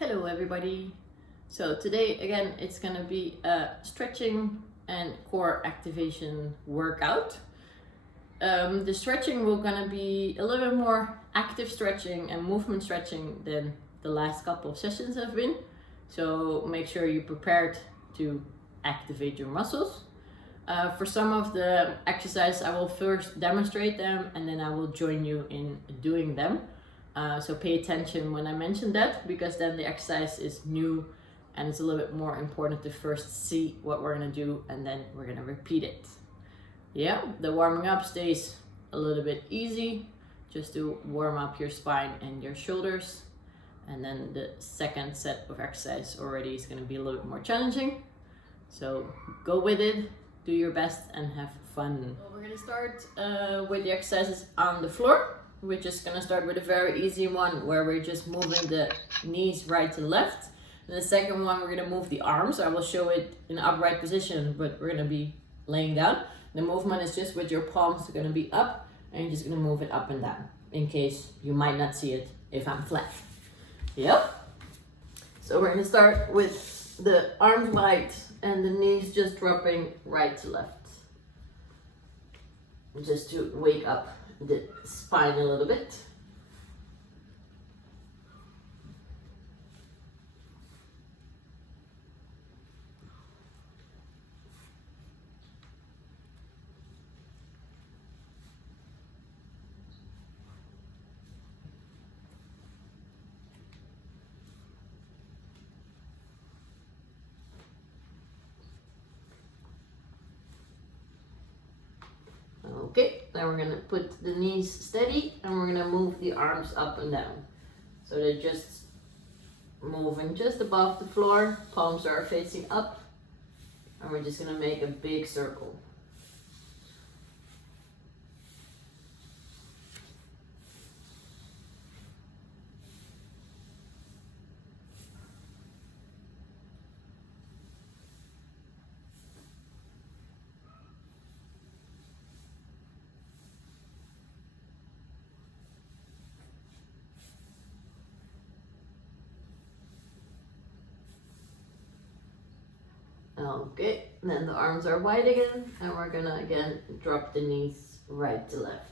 Hello everybody. So today again it's gonna be a stretching and core activation workout. The stretching will gonna be a little bit more active stretching and movement stretching than the last couple of sessions have been. So make sure you're prepared to activate your muscles. For some of the exercises I will first demonstrate them and then I will join you in doing them. So pay attention when I mention that, because then the exercise is new and it's a little bit more important to first see what we're gonna do and then we're gonna repeat it. Yeah, the warming up stays a little bit easy, just to warm up your spine and your shoulders. And then the second set of exercise already is gonna be a little bit more challenging. So go with it, do your best and have fun. So we're gonna start with the exercises on the floor. We're just gonna start with a very easy one where we're just moving the knees right to left. And the second one, we're gonna move the arms. I will show it in an upright position, but we're gonna be laying down. The movement is just with your palms gonna be up and you're just gonna move it up and down in case you might not see it if I'm flat. Yep. So we're gonna start with the arms wide and the knees just dropping right to left. Just to wake up the spine a little bit. Okay, now we're gonna put the knees steady and we're gonna move the arms up and down. So they're just moving just above the floor, palms are facing up, and we're just gonna make a big circle. Okay, then the arms are wide again, and we're gonna again drop the knees right to left.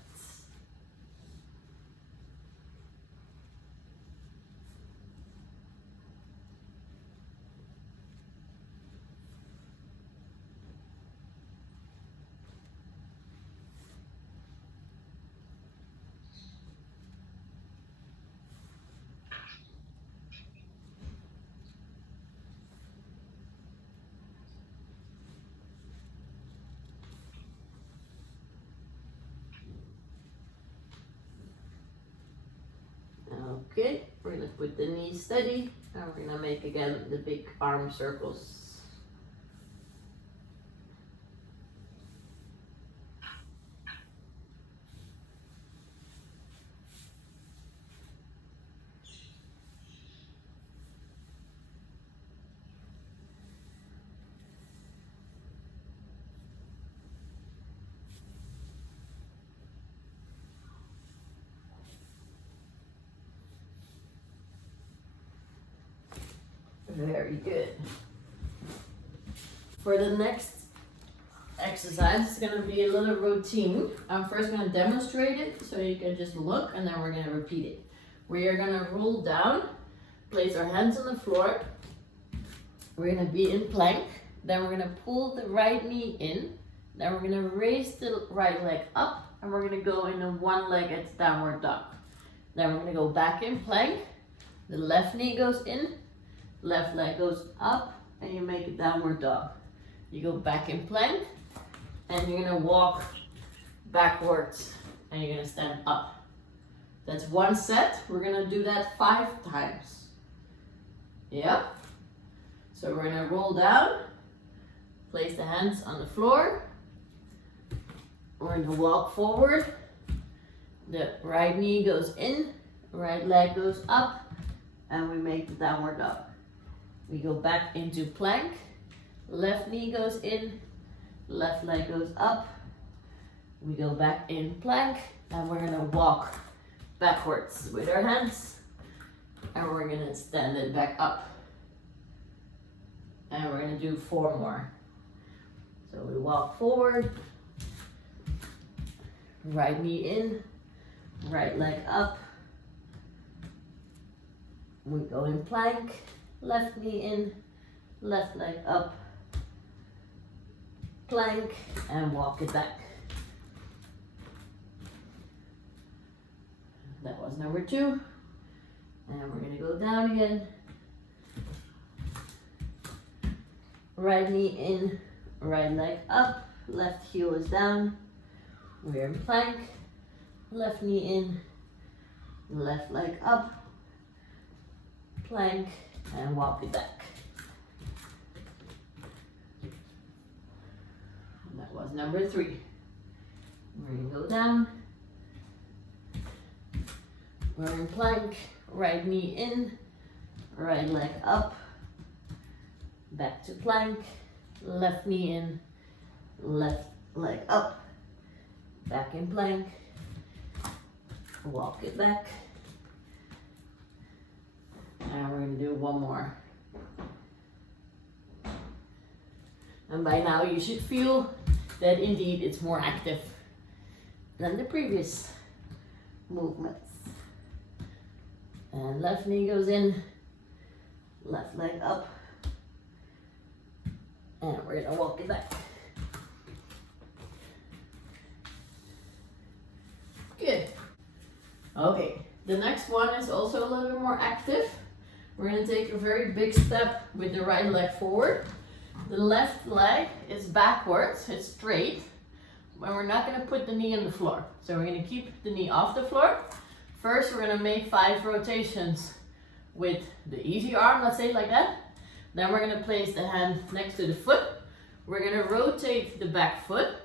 Okay, we're gonna put the knees steady and we're gonna make again the big arm circles. Very good. For the next exercise, it's gonna be a little routine. I'm first gonna demonstrate it so you can just look and then we're gonna repeat it. We are gonna roll down, place our hands on the floor. We're gonna be in plank. Then we're gonna pull the right knee in. Then we're gonna raise the right leg up and we're gonna go in a one-legged downward dog. Then we're gonna go back in plank. The left knee goes in. Left leg goes up and you make a downward dog. You go back in plank and you're gonna walk backwards and you're gonna stand up. That's one set. We're gonna do that 5 times. Yep. So we're gonna roll down, place the hands on the floor. We're gonna walk forward. The right knee goes in, right leg goes up, and we make the downward dog. We go back into plank, left knee goes in, left leg goes up. We go back in plank and we're gonna walk backwards with our hands. And we're gonna stand it back up. And we're gonna do 4 more. So we walk forward, right knee in, right leg up. We go in plank, left knee in, left leg up, plank, and walk it back. That was number 2. And we're gonna go down again. Right knee in, right leg up, left heel is down. We're in plank, left knee in, left leg up, plank, and walk it back. And that was number 3. We're gonna go down. We're in plank, right knee in, right leg up, back to plank, left knee in, left leg up, back in plank, walk it back, and we're going to do 1 more. And by now you should feel that indeed it's more active than the previous movements. And left knee goes in, left leg up, and we're gonna walk it back. Good. Okay, the next one is also a little bit more active. We're gonna take a very big step with the right leg forward. The left leg is backwards, it's straight, and we're not gonna put the knee on the floor. So we're gonna keep the knee off the floor. First, we're gonna make 5 rotations with the easy arm, let's say like that. Then we're gonna place the hand next to the foot. We're gonna rotate the back foot.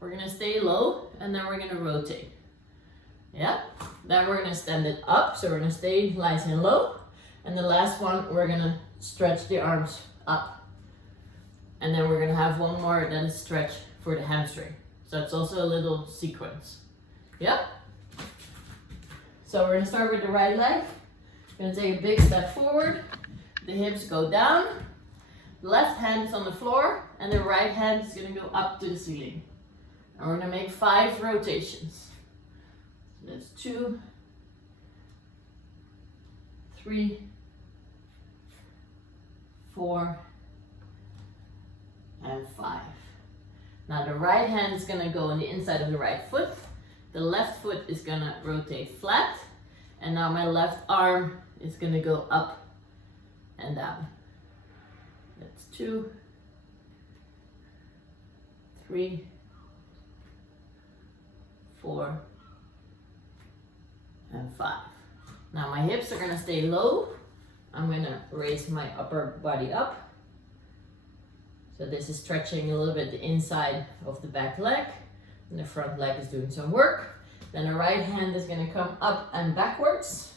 We're gonna stay low, and then we're gonna rotate. Yeah? Then we're gonna stand it up, so we're gonna stay nice and low. And the last one, we're gonna stretch the arms up. And then we're gonna have 1 more that is stretch for the hamstring. So it's also a little sequence. Yeah? So we're gonna start with the right leg. We're gonna take a big step forward. The hips go down. The left hand is on the floor, and the right hand is gonna go up to the ceiling. And we're gonna make 5 rotations. So that's 2, 3, 4, and 5. Now the right hand is gonna go on the inside of the right foot. The left foot is gonna rotate flat, and now my left arm is gonna go up and down. That's 2, 3, 4, and 5. Now my hips are gonna stay low. I'm gonna raise my upper body up. So this is stretching a little bit the inside of the back leg. And the front leg is doing some work. Then the right hand is going to come up and backwards.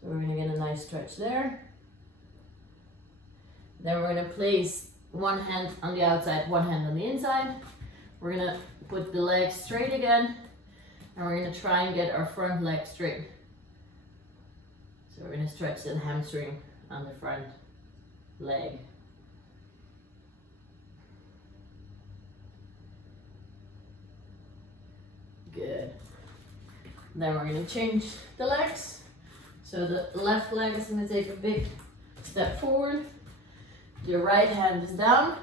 So we're going to get a nice stretch there. Then we're going to place 1 hand on the outside, 1 hand on the inside. We're going to put the legs straight again. And we're going to try and get our front leg straight. So we're going to stretch the hamstring on the front leg. Good. Then we're going to change the legs. So the left leg is going to take a big step forward. The right hand is down.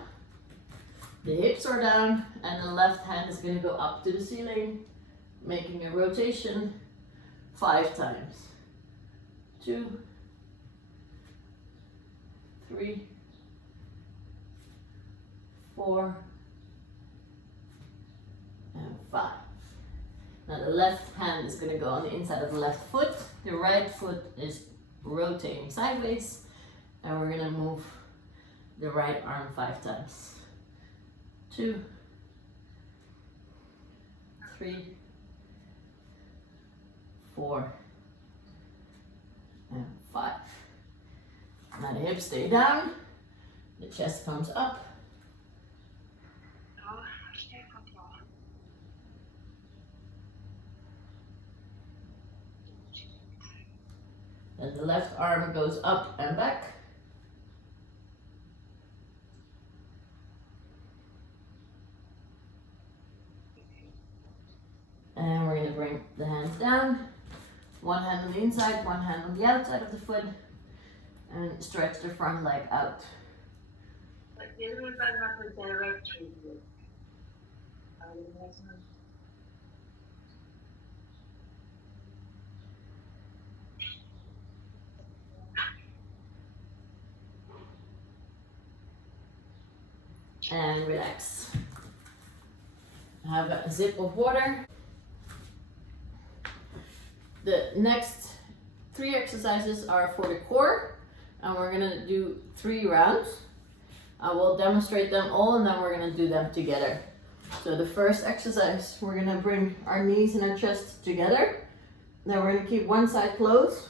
The hips are down. And the left hand is going to go up to the ceiling, making a rotation 5 times. 2, 3, 4, and 5. Now the left hand is going to go on the inside of the left foot. The right foot is rotating sideways. And we're going to move the right arm 5 times. 2, 3, 4, and 5. Now the hips stay down. The chest comes up. And the left arm goes up and back. And we're going to bring the hands down. One hand on the inside, one hand on the outside of the foot. And stretch the front leg out. And relax. Have a sip of water. The next 3 exercises are for the core, and we're gonna do 3 rounds. I will demonstrate them all and then we're gonna do them together. So the first exercise, we're gonna bring our knees and our chest together. Then we're gonna keep one side closed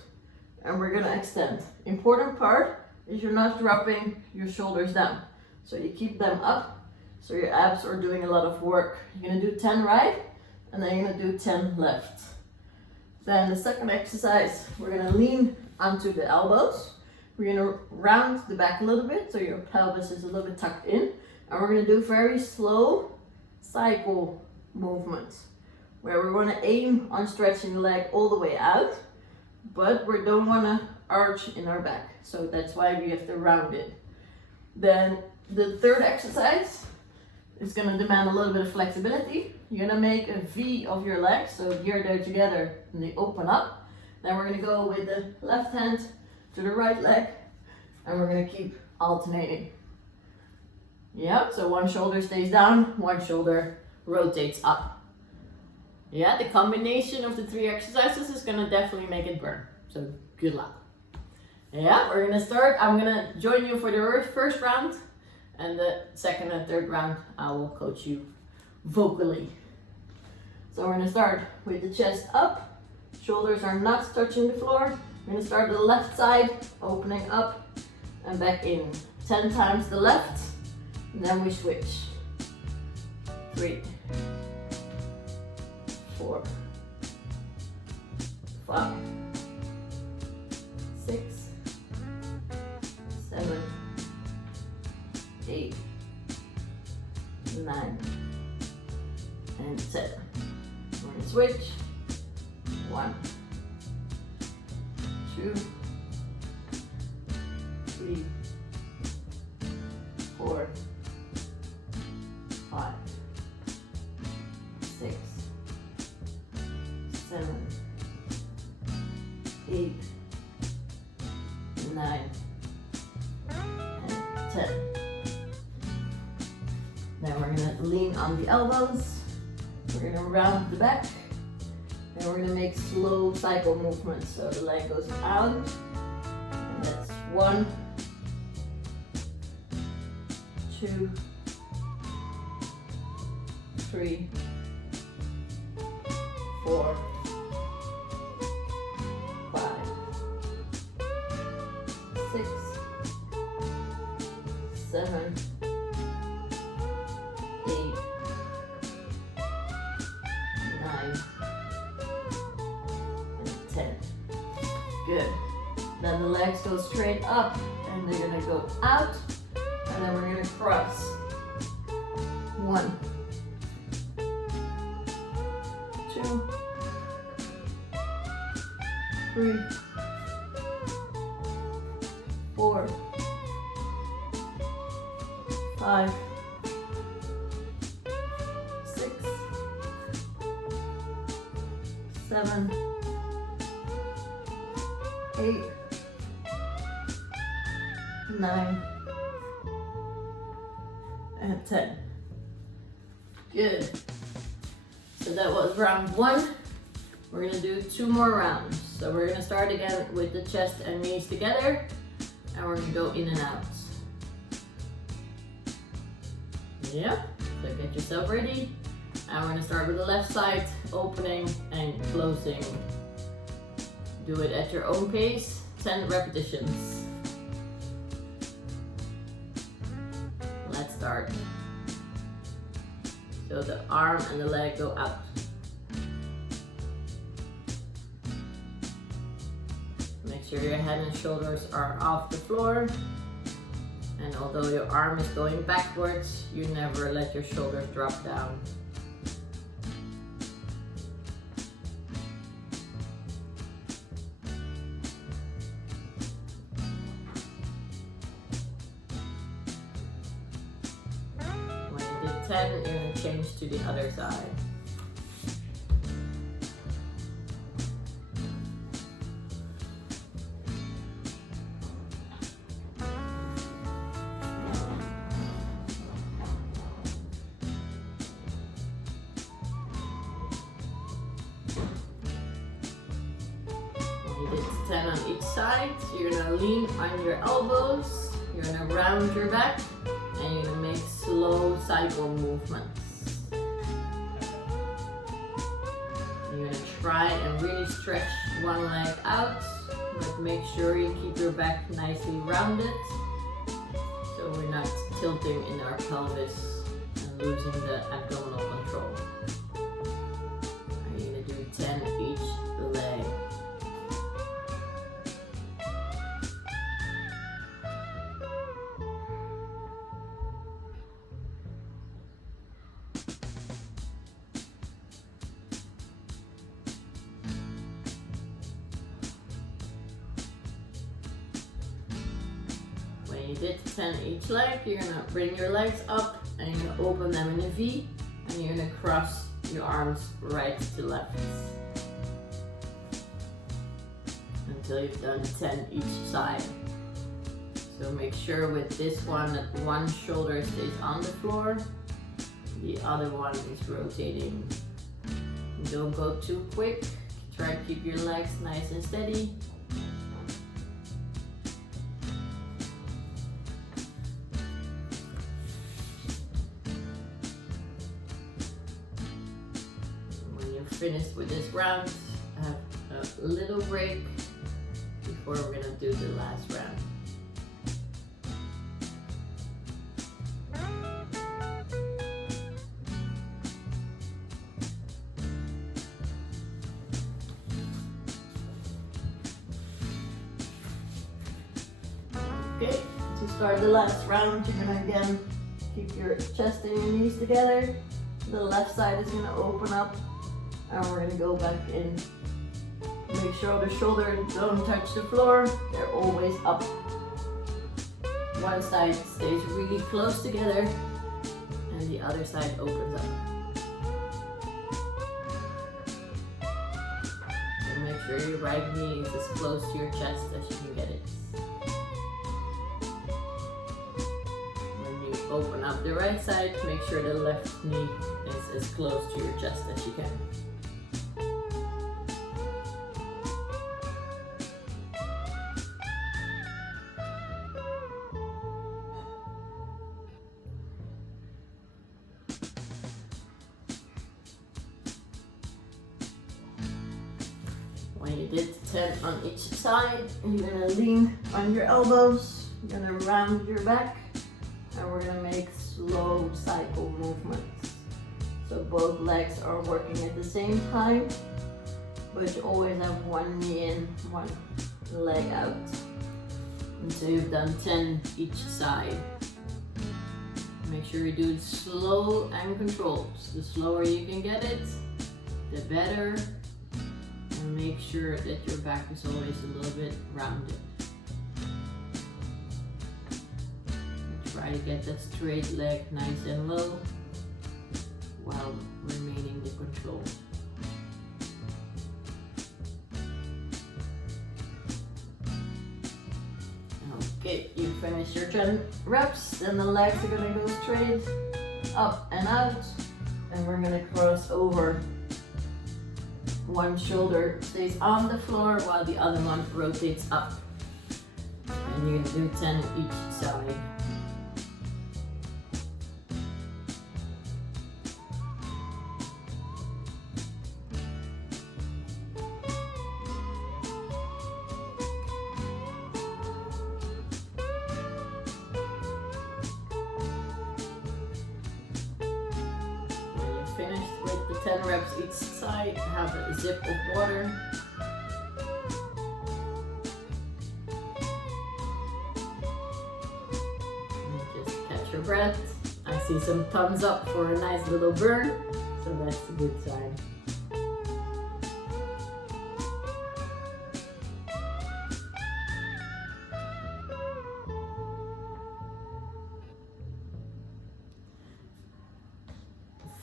and we're gonna extend. Important part is you're not dropping your shoulders down. So you keep them up, so your abs are doing a lot of work. You're gonna do 10 right, and then you're gonna do 10 left. Then the second exercise, we're gonna lean onto the elbows. We're gonna round the back a little bit, so your pelvis is a little bit tucked in. And we're gonna do very slow cycle movements, where we wanna aim on stretching the leg all the way out, but we don't wanna arch in our back. So that's why we have to round it. Then the third exercise is going to demand a little bit of flexibility. You're going to make a V of your legs, so here they're together and they open up. Then we're going to go with the left hand to the right leg and we're going to keep alternating. Yeah, so one shoulder stays down, one shoulder rotates up. Yeah, the combination of the 3 exercises is going to definitely make it burn. So good luck. Yeah, we're going to start. I'm going to join you for the first round. And the second and third round, I will coach you vocally. So we're gonna start with the chest up. Shoulders are not touching the floor. We're gonna start the left side, opening up and back in. 10 times the left, and then we switch. 3, 4, 5, 6, 7, 8, 9, and 10. We're gonna switch. 1, 2, 3, 4, 5, 6, 7, 8, 9, and 10. Then we're gonna lean on the elbows. We're gonna round the back. And we're gonna make slow cycle movements. So the leg goes out. And that's 1, 2, 3, 4, 5, 6, 7, 8, 9, and 10. Good. Then the legs go straight up and they're gonna go out, and then we're gonna cross. 1, 2, 3, 4, 5, 6, 7, 8, 9, and 10. Good. So that was round 1. We're gonna do 2 more rounds. So we're gonna start again with the chest and knees together, and we're gonna go in and out. Yeah, so get yourself ready. And we're gonna start with the left side, opening and closing. Do it at your own pace, 10 repetitions. Let's start. So the arm and the leg go out. Make sure your head and shoulders are off the floor. And although your arm is going backwards, you never let your shoulders drop down. When you did 10, you're going to change to the other side. You did 10 on each side, so you're gonna lean on your elbows, you're gonna round your back, and you're gonna make slow cycle movements. You're gonna try and really stretch one leg out, but make sure you keep your back nicely rounded, so we're not tilting in our pelvis and losing the abdominal control. And you're gonna do 10 each leg. When you did 10 each leg, you're gonna bring your legs up and you're gonna open them in a V, and you're gonna cross your arms right to left until you've done 10 each side. So make sure with this one that one shoulder stays on the floor, the other one is rotating. Don't go too quick, try to keep your legs nice and steady. Finished with this round, have a little break before we're gonna do the last round. Okay, to start the last round, you're gonna again keep your chest and your knees together. The left side is gonna open up. And we're gonna go back in. Make sure the shoulders don't touch the floor. They're always up. One side stays really close together and the other side opens up. So make sure your right knee is as close to your chest as you can get it. When you open up the right side, make sure the left knee is as close to your chest as you can. When you did 10 on each side, you're gonna lean on your elbows, you're gonna round your back, and we're gonna make slow cycle movements. So both legs are working at the same time, but you always have one knee in, one leg out. Until you've done 10 each side. Make sure you do it slow and controlled. The slower you can get it, the better. And make sure that your back is always a little bit rounded. Try to get that straight leg nice and low while remaining the control. Okay, you finish your 10 reps, then the legs are gonna go straight up and out, and we're gonna cross over. One shoulder stays on the floor while the other one rotates up. And you're gonna do 10 each side. Finished with the 10 reps each side, have a sip of water. sweat. I see some thumbs up for a nice little burn, so that's a good sign.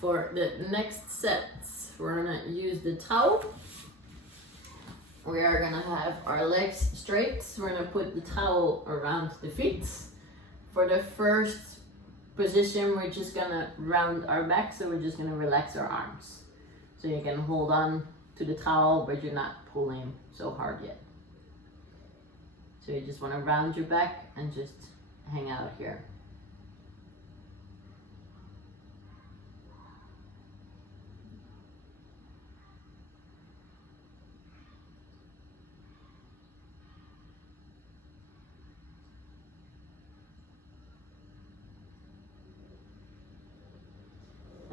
For the next sets, we're gonna use the towel. We are gonna have our legs straight. So we're gonna put the towel around the feet. For the first position, we're just gonna round our back, so we're just gonna relax our arms. So you can hold on to the towel, but you're not pulling so hard yet. So you just wanna round your back and just hang out here.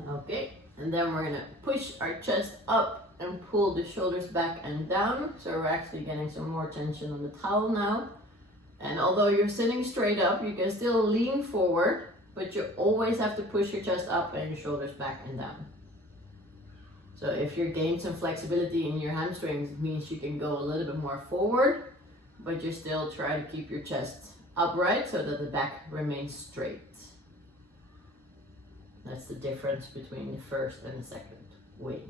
Okay, and then we're gonna push our chest up and pull the shoulders back and down. So we're actually getting some more tension on the towel now. And although you're sitting straight up, you can still lean forward, but you always have to push your chest up and your shoulders back and down. So if you gain some flexibility in your hamstrings, it means you can go a little bit more forward, but you still try to keep your chest upright so that the back remains straight. That's the difference between the first and the second way.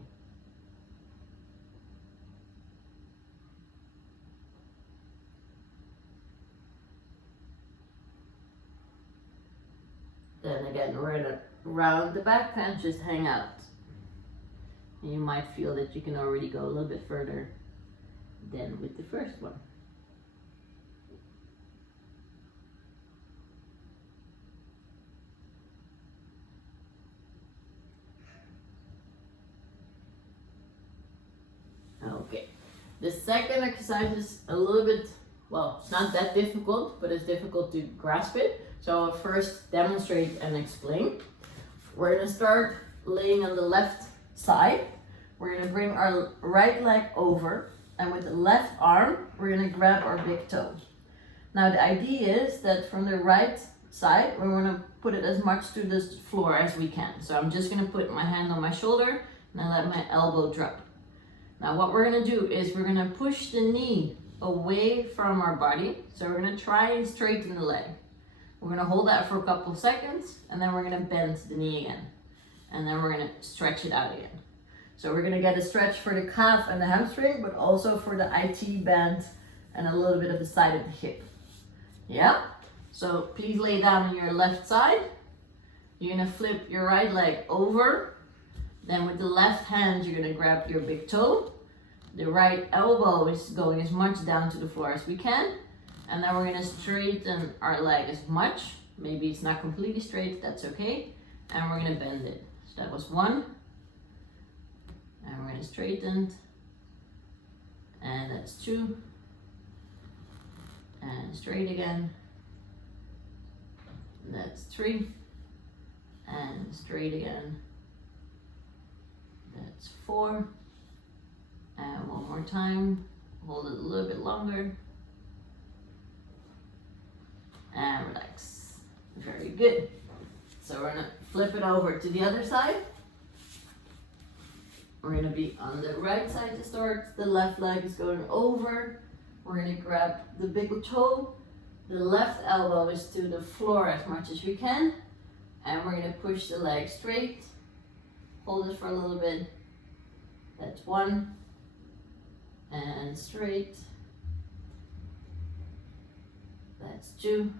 Then again, we're gonna round the back and just hang out. You might feel that you can already go a little bit further than with the first one. Okay, the second exercise is a little bit, well, it's not that difficult, but it's difficult to grasp it. So I'll first demonstrate and explain. We're gonna start laying on the left side. We're gonna bring our right leg over, and with the left arm, we're gonna grab our big toe. Now the idea is that from the right side, we're gonna put it as much to the floor as we can. So I'm just gonna put my hand on my shoulder and I let my elbow drop. Now what we're gonna do is we're gonna push the knee away from our body. So we're gonna try and straighten the leg. We're gonna hold that for a couple of seconds, and then we're gonna bend the knee again. And then we're gonna stretch it out again. So we're gonna get a stretch for the calf and the hamstring, but also for the IT band and a little bit of the side of the hip. Yeah? So please lay down on your left side. You're gonna flip your right leg over. Then with the left hand, you're gonna grab your big toe. The right elbow is going as much down to the floor as we can. And then we're gonna straighten our leg as much. Maybe it's not completely straight, that's okay. And we're gonna bend it. So that was one. And we're gonna straighten. And that's two. And straight again. That's three. And straight again. That's four. And one more time. Hold it a little bit longer. And relax. Very good. So we're gonna flip it over to the other side. We're gonna be on the right side to start. The left leg is going over. We're gonna grab the big toe. The left elbow is to the floor as much as we can. And we're gonna push the leg straight. Hold it for a little bit. That's one. And straight. That's two.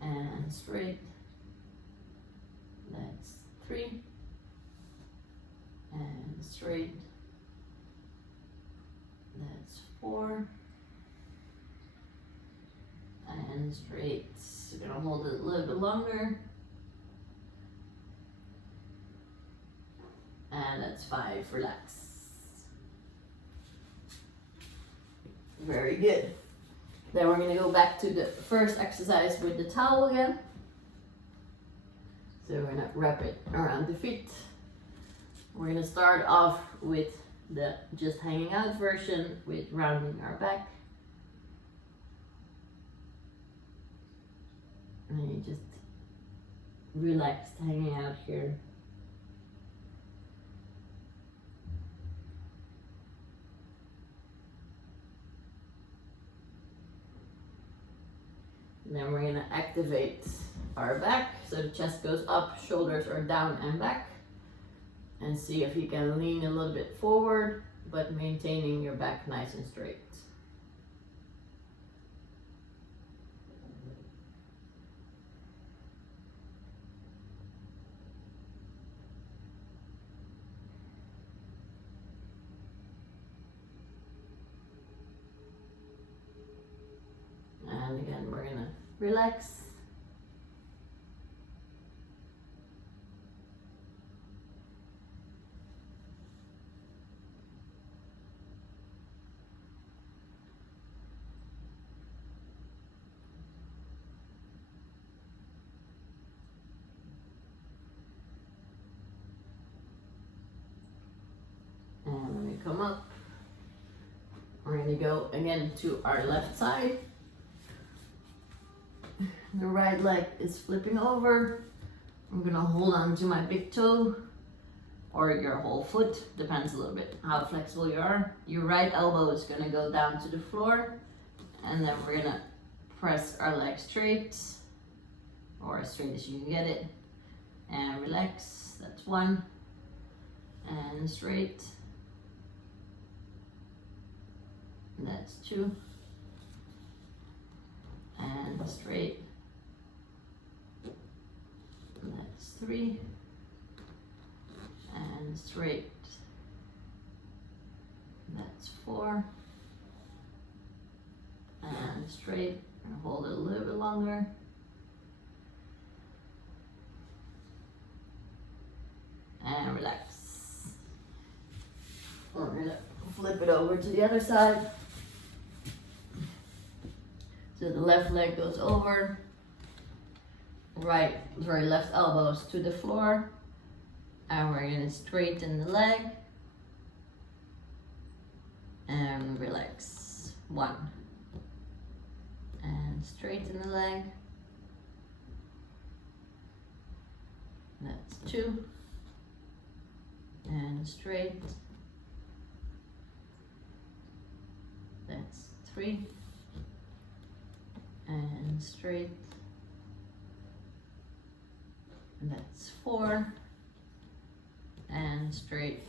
And straight. That's three. And straight. That's four. And straight. We're gonna hold it a little bit longer. And that's five. Relax. Very good. Then we're gonna go back to the first exercise with the towel again. So we're gonna wrap it around the feet. We're gonna start off with the just hanging out version with rounding our back. And you just relaxed hanging out here. And then we're gonna activate our back, so the chest goes up, shoulders are down and back. And see if you can lean a little bit forward, but maintaining your back nice and straight. And again, we're gonna relax. And when we come up, we're gonna go again to our left side. The right leg is flipping over. I'm gonna hold on to my big toe or your whole foot, depends a little bit how flexible you are. Your right elbow is gonna go down to the floor, and then we're gonna press our leg straight, or as straight as you can get it, and relax. That's one, and straight. And that's two, and straight. And that's three, and straight. And that's four, and straight. And hold it a little bit longer. And relax. We're gonna flip it over to the other side. So the left leg goes over, left elbows to the floor, and we're gonna straighten the leg and relax. One, and straighten the leg. That's two, and straight. That's three, and straight. And that's four, and straight.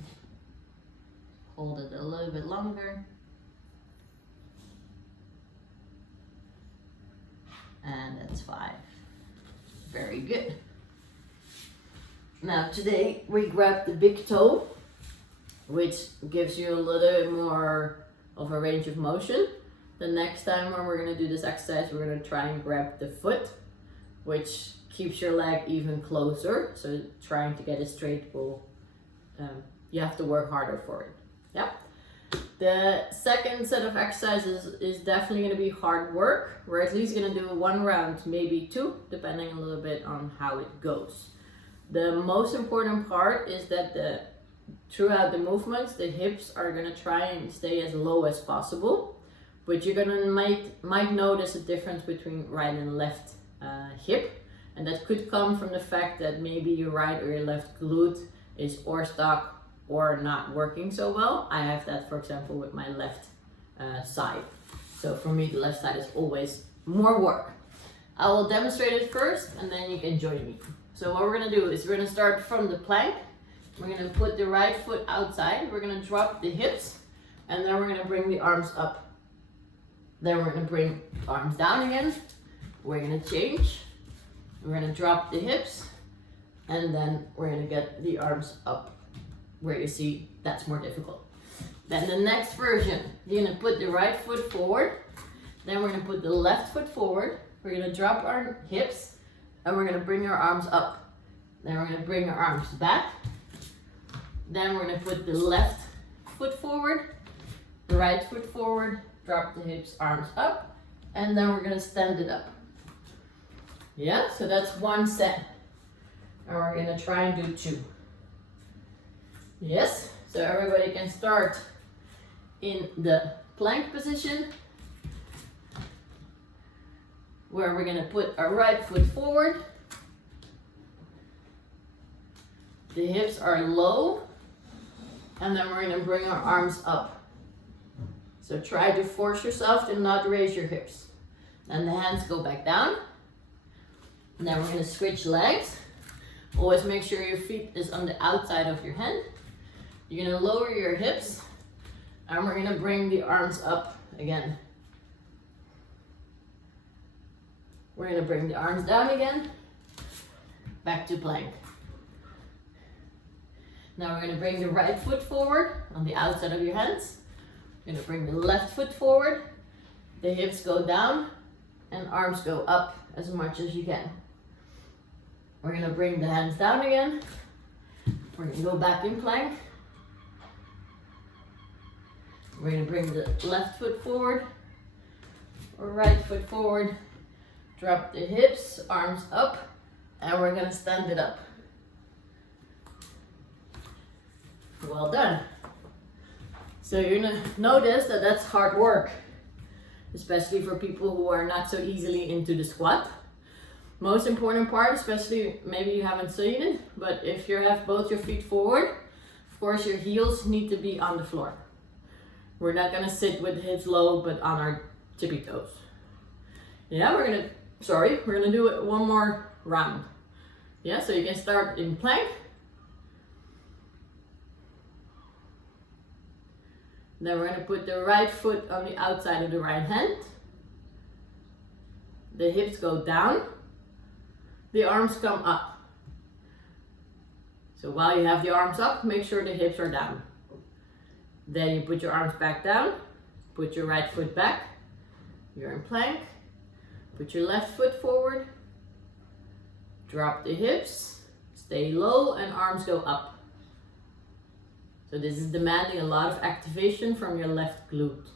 Hold it a little bit longer. And that's five. Very good. Now today we grab the big toe, which gives you a little bit more of a range of motion. The next time when we're gonna do this exercise, we're gonna try and grab the foot, which keeps your leg even closer. So trying to get it straight will, you have to work harder for it. Yeah. The second set of exercises is definitely gonna be hard work. We're at least gonna do one round, maybe two, depending a little bit on how it goes. The most important part is that throughout the movements, the hips are gonna try and stay as low as possible. But you're gonna might notice a difference between right and left hip, and that could come from the fact that maybe your right or your left glute is or stuck or not working so well. I have that, for example, with my left side. So for me, the left side is always more work. I will demonstrate it first, and then you can join me. So what we're gonna do is we're gonna start from the plank. We're gonna put the right foot outside. We're gonna drop the hips, and then we're gonna bring the arms up. Then we're gonna bring arms down again. We're gonna change. We're gonna drop the hips, and then we're gonna get the arms up where you see that's more difficult. Then the next version, you're gonna put the right foot forward. Then we're gonna put the left foot forward. We're gonna drop our hips, and we're gonna bring our arms up. Then we're gonna bring our arms back. Then we're gonna put the left foot forward, the right foot forward, drop the hips, arms up, and then we're gonna stand it up. Yeah, so that's one set. And we're gonna try and do two. Yes, so everybody can start in the plank position, where we're gonna put our right foot forward, The hips are low, and then we're gonna bring our arms up. So try to force yourself to not raise your hips. Then the hands go back down. And then we're gonna switch legs. Always make sure your feet is on the outside of your hand. You're gonna lower your hips, and we're gonna bring the arms up again. We're gonna bring the arms down again, back to plank. Now we're gonna bring the right foot forward on the outside of your hands. You're gonna bring the left foot forward. The hips go down and arms go up as much as you can. We're gonna bring the hands down again. We're gonna go back in plank. We're gonna bring the left foot forward or right foot forward. Drop the hips, arms up, and we're gonna stand it up. Well done. So you're gonna notice that that's hard work, especially for people who are not so easily into the squat. Most important part, especially maybe you haven't seen it, but if you have both your feet forward, of course your heels need to be on the floor. We're not gonna sit with the hips low, but on our tippy toes. Yeah, we're gonna do it one more round. Yeah, so you can start in plank. Then we're gonna put the right foot on the outside of the right hand. The hips go down. The arms come up. So while you have the arms up, make sure the hips are down. Then you put your arms back down. Put your right foot back. You're in plank. Put your left foot forward. Drop the hips. Stay low and arms go up. So this is demanding a lot of activation from your left glute.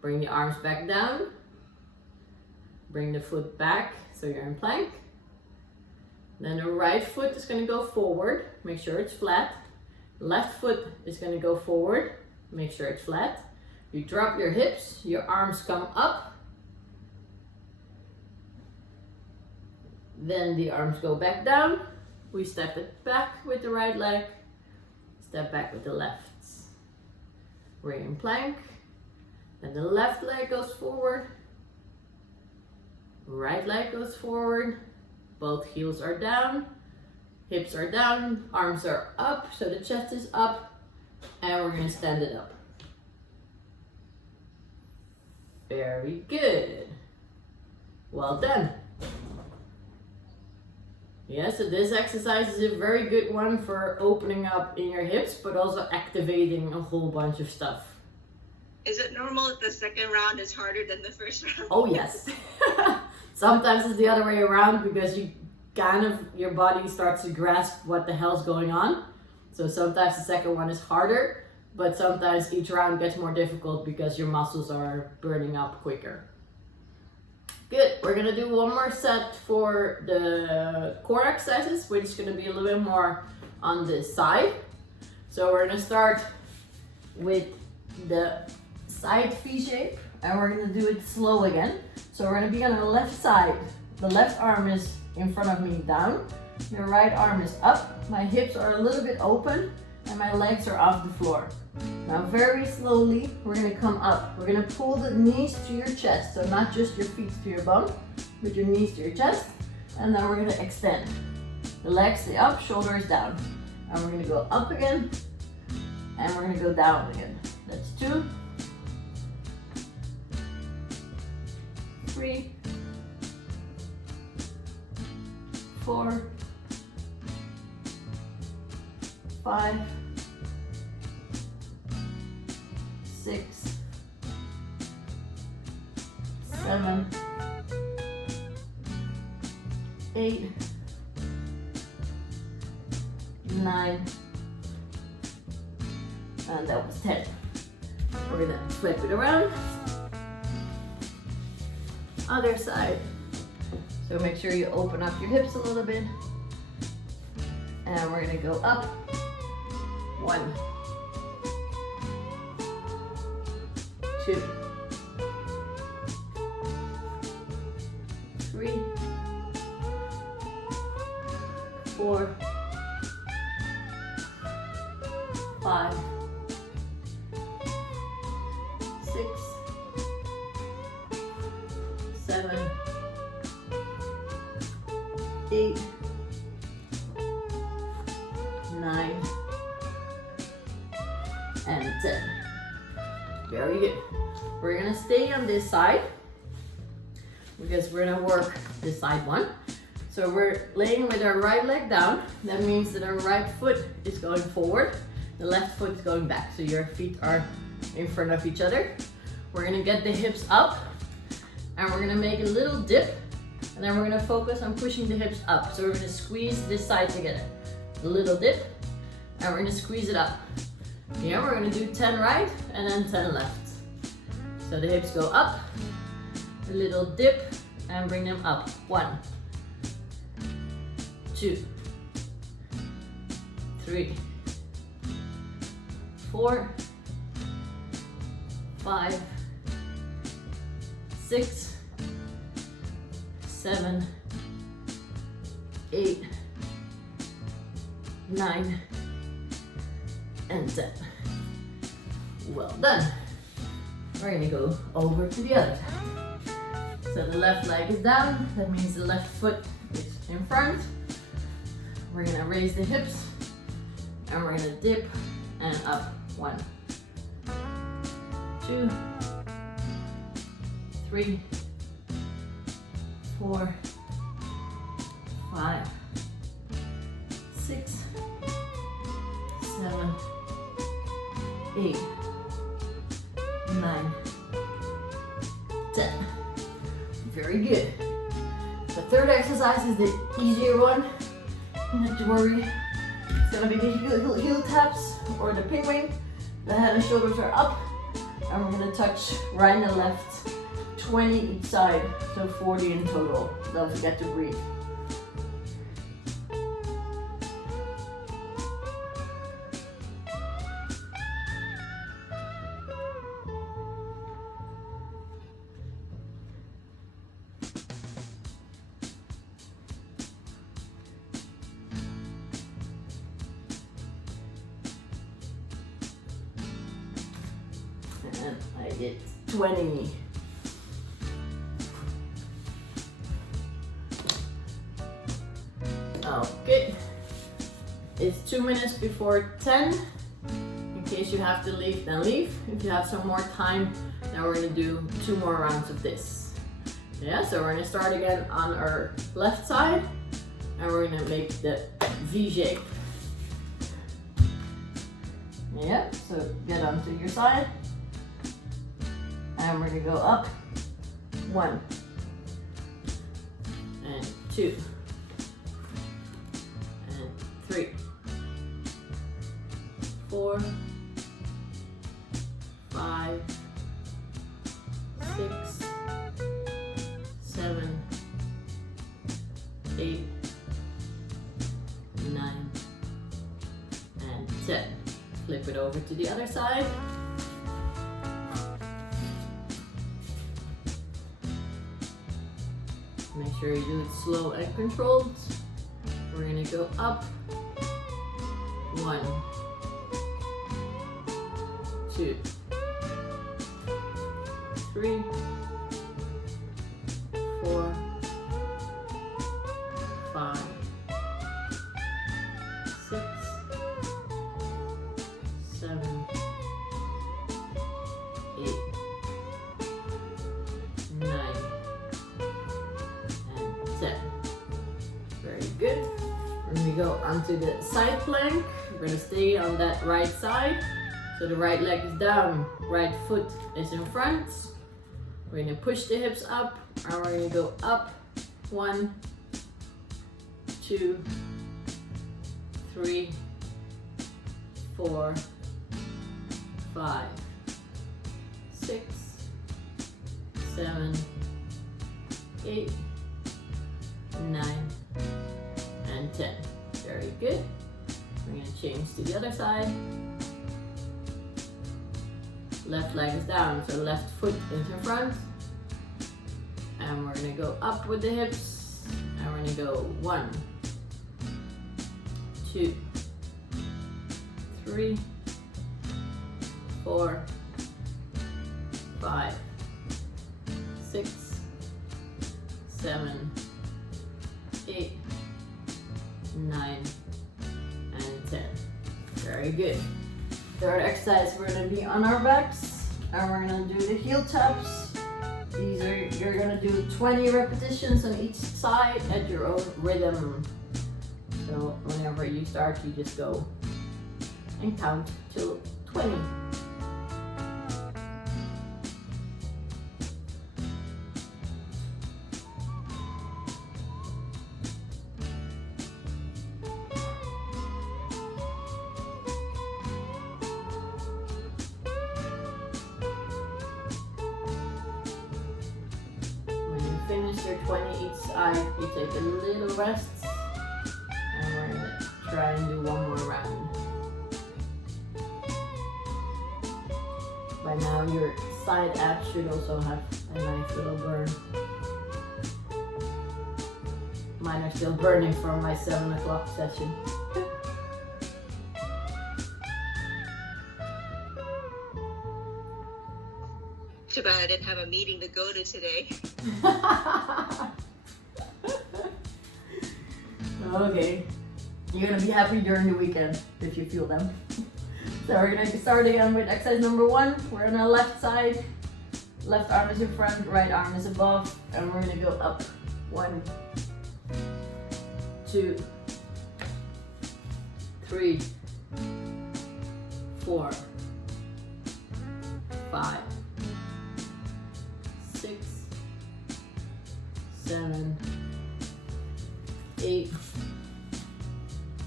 Bring the arms back down. Bring the foot back so you're in plank. Then the right foot is going to go forward. Make sure it's flat. Left foot is going to go forward. Make sure it's flat. You drop your hips. Your arms come up. Then the arms go back down. We step it back with the right leg. Step back with the left. We're in plank. Then the left leg goes forward. Right leg goes forward. Both heels are down. Hips are down. Arms are up. So the chest is up. And we're going to stand it up. Very good. Well done. Yeah, so this exercise is a very good one for opening up in your hips, but also activating a whole bunch of stuff. Is it normal that the second round is harder than the first round? Oh yes. Sometimes it's the other way around because your body starts to grasp what the hell's going on. So sometimes the second one is harder, but sometimes each round gets more difficult because your muscles are burning up quicker. Good, we're gonna do one more set for the core exercises, which is gonna be a little bit more on the side. So we're gonna start with the side V shape and we're gonna do it slow again. So we're gonna be on the left side. The left arm is in front of me down. The right arm is up. My hips are a little bit open and my legs are off the floor. Now very slowly, we're gonna come up. We're gonna pull the knees to your chest. So not just your feet to your bum, but your knees to your chest. And then we're gonna extend. The legs stay up, shoulders down. And we're gonna go up again, and we're gonna go down again. That's 2, 3, 4, 5, 6, 7, 8, 9, and that was 10. We're gonna flip it around. Other side. So make sure you open up your hips a little bit. And we're gonna go up. 1, 2, 3, 4, 5, 6, 7, 8, 9, and 10. Very good. We're gonna stay on this side because we're gonna work this side one. So we're laying with our right leg down. That means that our right foot is going forward, the left foot is going back. So your feet are in front of each other. We're gonna get the hips up and we're gonna make a little dip, and then we're gonna focus on pushing the hips up. So we're gonna squeeze this side together. A little dip, and we're gonna squeeze it up. Here we're gonna do 10 right and then 10 left. So the hips go up, a little dip, and bring them up. 1, 2, 3, 4, 5, 6, 7, 8, 9, and 10. Well done. We're gonna go over to the other side. So the left leg is down. That means the left foot is in front. We're gonna raise the hips and we're gonna dip and up. 1, 2, 3, 4, 5, 6, 7, 8, 9, 10. Very good. The third exercise is the easier one. Not to worry. It's gonna be the heel taps or the penguin. The head and shoulders are up, and we're gonna touch right and left, 20 each side, so 40 in total. Don't forget to breathe. And I did 20. Okay, it's 2 minutes before 10. In case you have to leave, then leave. If you have some more time, then we're gonna do 2 more rounds of this. Yeah, so we're gonna start again on our left side, and we're gonna make the V shape. Yeah, so get onto your side. And we're gonna go up. 1 and 2 and 3, 4, 5, 6, 7, 8, 9, and 10. Flip it over to the other side. Make sure you do it slow and controlled. We're gonna go up. 1, 2, 3, 4, 5, 6, 7, 8, 9, and 10. Very good. When we go onto the side plank, we're going to stay on that right side. So the right leg is down, right foot is in front. We're going to push the hips up, and we're going to go up. 1, 2, 3, 4, 5, 6, 7, 8, 9, and 10. Very good. We're going to change to the other side. Left leg is down, so left foot is in front. And we're going to go up with the hips. And we're going to go 1, 2, 3, 4, 5, 6, 7, 8, 9, and 10. Very good. Third exercise, we're gonna be on our backs and we're gonna do the heel taps. These are, you're gonna do 20 repetitions on each side at your own rhythm. So whenever you start, you just go and count till 20. Finish your 20 each side, you take a little rest, and we're gonna try and do one more round. By now your side abs should also have a nice little burn. Mine are still burning from my 7 o'clock session. Too bad I didn't have a meeting to go to today. Okay, you're gonna be happy during the weekend if you feel them. So we're gonna start again with exercise number 1. We're on the left side. Left arm is in front, right arm is above, and we're gonna go up. 1, 2, 3, 4, 5, 6, 7, 8,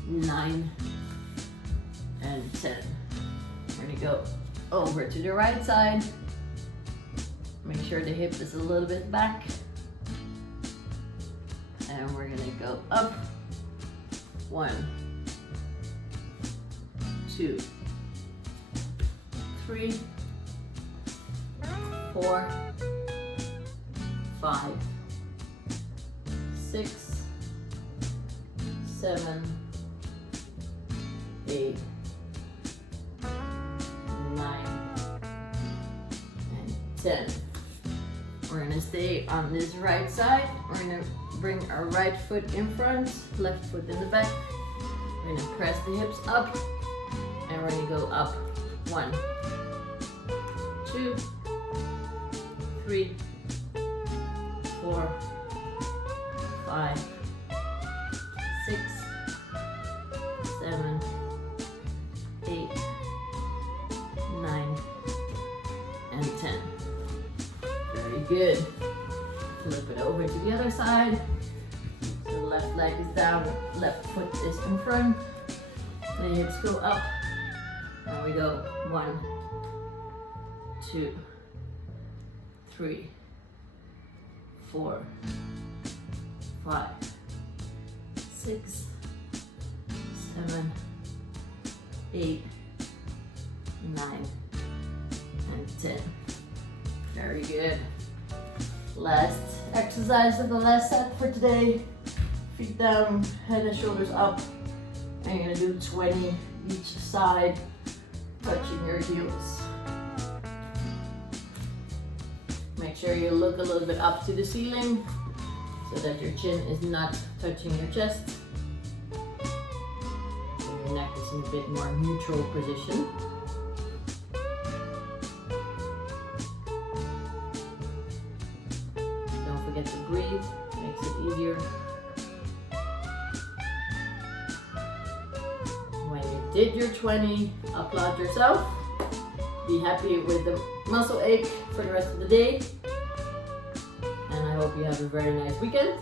9, and 10. We're gonna go over to the right side. Make sure the hip is a little bit back. And we're gonna go up. 1, 2, 3, 4, 5, 6, 7, 8, 9, and 10. We're gonna stay on this right side. We're gonna bring our right foot in front, left foot in the back. We're gonna press the hips up, and we're gonna go up. 1, 2, 3, 4, 5, 6, 7, 8, 9, and 10. Very good. Flip it over to the other side. So the left leg is down, left foot is in front. The hips go up. And we go 1, 2, 3, 4, 5, 6, 7, 8, 9, and 10. Very good. Last exercise of the last set for today. Feet down, head and shoulders up. And you're gonna do 20 each side, touching your heels. Make sure you look a little bit up to the ceiling so that your chin is not touching your chest. So your neck is in a bit more neutral position. Don't forget to breathe, makes it easier. When you did your 20, applaud yourself. Be happy with the muscle ache for the rest of the day. And I hope you have a very nice weekend.